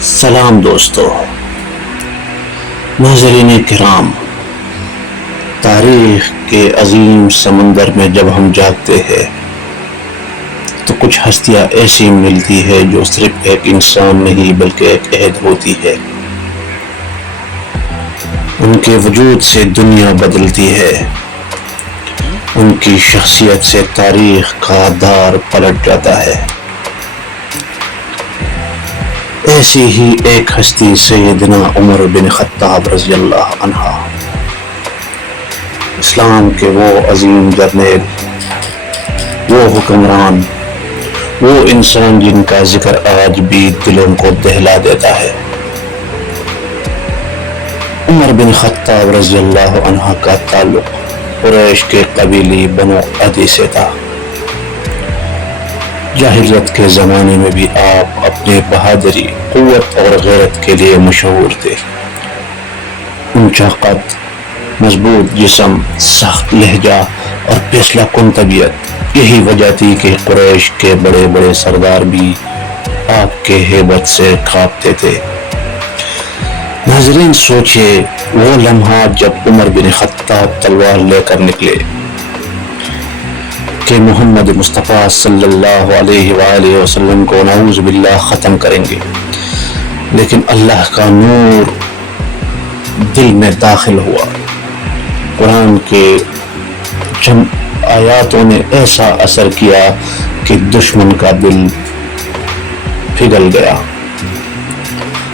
سلام دوستو، ناظرین کرام، تاریخ کے عظیم سمندر میں جب ہم جاگتے ہیں تو کچھ ہستیاں ایسی ملتی ہے جو صرف ایک انسان نہیں بلکہ ایک عہد ہوتی ہے۔ ان کے وجود سے دنیا بدلتی ہے، ان کی شخصیت سے تاریخ کا دار پلٹ جاتا ہے۔ ایسی ہی ایک ہستی سیدنا عمر بن خطاب رضی اللہ عنہ، اسلام کے وہ عظیم جرنیل، وہ حکمران، وہ انسان جن کا ذکر آج بھی دلوں کو دہلا دیتا ہے۔ عمر بن خطاب رضی اللہ عنہ کا تعلق قریش کے قبیلی بنو عدی سے تھا۔ جاہلیت کے زمانے میں بھی آپ اپنے بہادری، قوت اور غیرت کے لیے مشہور تھے۔ اونچا قد، مضبوط جسم، سخت لہجہ اور فیصلہ کن طبیعت، یہی وجہ تھی کہ قریش کے بڑے بڑے سردار بھی آپ کے ہیبت سے کانپتے تھے۔ ناظرین، سوچئے وہ لمحات جب عمر بن خطاب تلوار لے کر نکلے کہ محمد مصطفیٰ صلی اللہ علیہ وآلہ وسلم کو نعوذ باللہ ختم کریں گے، لیکن اللہ کا نور دل میں داخل ہوا۔ قرآن کے چند آیاتوں نے ایسا اثر کیا کہ دشمن کا دل پگھل گیا،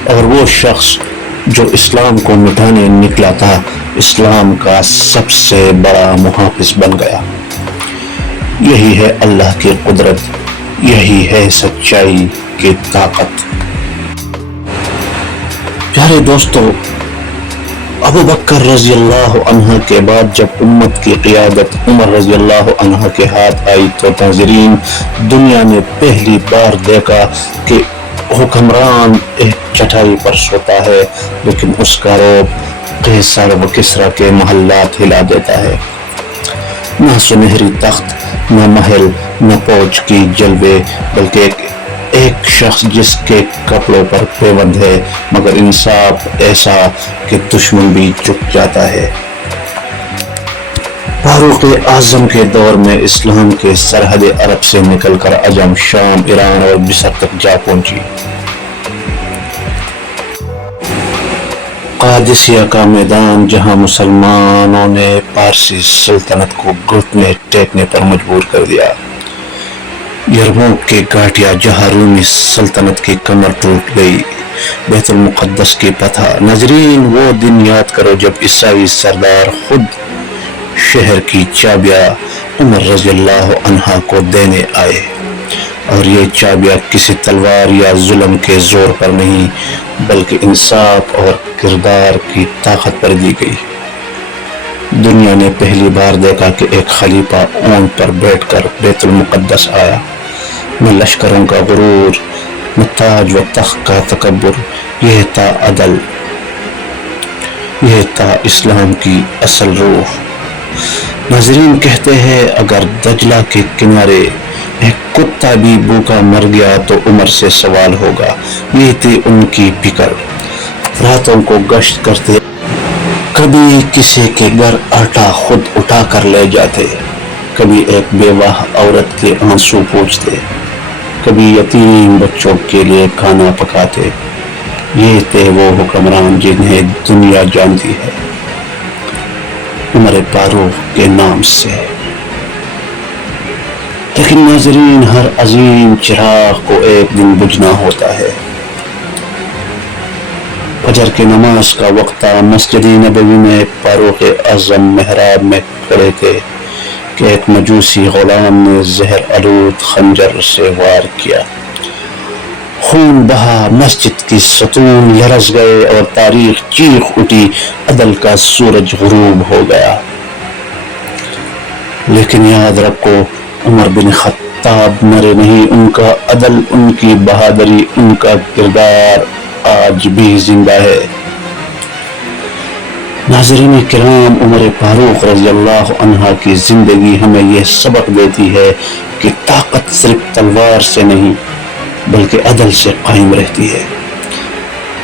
اور وہ شخص جو اسلام کو مٹانے نکلا تھا، اسلام کا سب سے بڑا محافظ بن گیا۔ یہی ہے اللہ کی قدرت، یہی ہے سچائی کی طاقت۔ پیارے دوستو، ابو بکر رضی اللہ عنہ کے بعد جب امت کی قیادت عمر رضی اللہ عنہ کے ہاتھ آئی تو ناظرین، دنیا نے پہلی بار دیکھا کہ حکمران ایک چٹائی پر سوتا ہے لیکن اس کا رعب قیصر و کسریٰ کے محلات ہلا دیتا ہے۔ نہ سنہری تخت، نہ محل، نہ فوج کی جلوے، بلکہ ایک شخص جس کے کپڑوں پر پیوند ہے مگر انصاف ایسا کہ دشمن بھی جھک جاتا ہے۔ فاروق اعظم کے دور میں اسلام کے سرحد عرب سے نکل کر عجم، شام، ایران اور مصر تک جا پہنچی۔ قادسیہ کا میدان، جہاں مسلمانوں نے پارسی سلطنت کو گھٹنے ٹیکنے پر مجبور کر دیا۔ یرموک کی گھاٹیاں، جہاں رومی سلطنت کی کمر ٹوٹ گئی۔ بیت المقدس کی فتح۔ ناظرین، وہ دن یاد کرو جب عیسائی سردار خود شہر کی چابیاں عمر رضی اللہ عنہ کو دینے آئے، اور یہ چابیاں کسی تلوار یا ظلم کے زور پر نہیں بلکہ انصاف اور کردار کی طاقت پر دی گئی۔ دنیا نے پہلی بار دیکھا کہ ایک خلیفہ اونٹ پر بیٹھ کر بیت المقدس آیا۔ نہ لشکروں کا غرور، نہ تاج و تخت کا تکبر، یہ تھا عدل، یہ تھا اسلام کی اصل روح۔ ناظرین، کہتے ہیں اگر دجلہ کے کنارے ایک کتا بھی بھوکا مر گیا تو عمر سے سوال ہوگا۔ یہ تھی ان کی فکر۔ راتوں کو گشت کرتے، کبھی کسی کے گھر آٹا خود اٹھا کر لے جاتے، کبھی ایک بیوہ عورت کے آنسو پوچھتے، کبھی یتیم بچوں کے لیے کھانا پکاتے۔ یہ تھے وہ حکمران جنہیں دنیا جانتی ہے عمر فاروق کے نام سے۔ لیکن ناظرین، ہر عظیم چراغ کو ایک دن بجھنا ہوتا ہے۔ فجر کی نماز کا وقت تھا۔ مسجد نبوی میں فاروق اعظم محراب میں کھڑے تھے کہ ایک مجوسی غلام نے زہر آلود خنجر سے وار کیا۔ خون بہا، مسجد کی ستون لرز گئے اور تاریخ چیخ اٹھی، عدل کا سورج غروب ہو گیا۔ لیکن یاد رکھو، عمر بن خطاب مرے نہیں۔ ان کا عدل، ان کی بہادری، ان کا کردار آج بھی زندہ ہے۔ ناظرین کرام، عمر فاروق رضی اللہ عنہ کی زندگی ہمیں یہ سبق دیتی ہے کہ طاقت صرف تلوار سے نہیں بلکہ عدل سے قائم رہتی ہے۔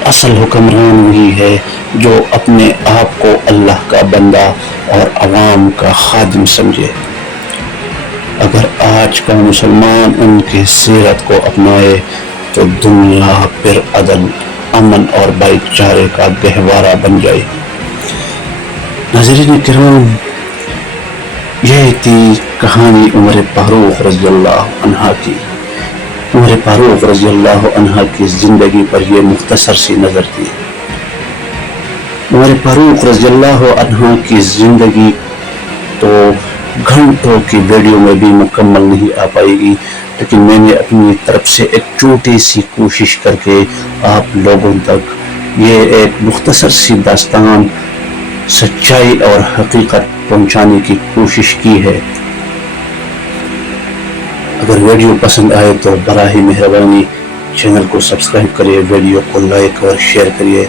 اصل حکمران وہی ہے جو اپنے آپ کو اللہ کا بندہ اور عوام کا خادم سمجھے۔ اگر آج کا مسلمان ان کی سیرت کو اپنائے تو دنیا پھر عدل، امن اور بھائی چارے کا گہوارہ بن جائے۔ ناظرین کرام، یہ تھی کہانی عمر فاروق رضی اللہ عنہ کی۔ عمر فاروق رضی اللہ عنہ کی زندگی پر یہ مختصر سی نظر تھی۔ عمر فاروق رضی اللہ عنہ کی زندگی تو گھنٹوں کی ویڈیو میں بھی مکمل نہیں آ پائے گی، لیکن میں نے اپنی طرف سے ایک چھوٹی سی کوشش کر کے آپ لوگوں تک یہ ایک مختصر سی داستان، سچائی اور حقیقت پہنچانے کی کوشش کی ہے۔ اگر ویڈیو پسند آئے تو براہ مہربانی چینل کو سبسکرائب کریے، ویڈیو کو لائک اور شیئر کریے۔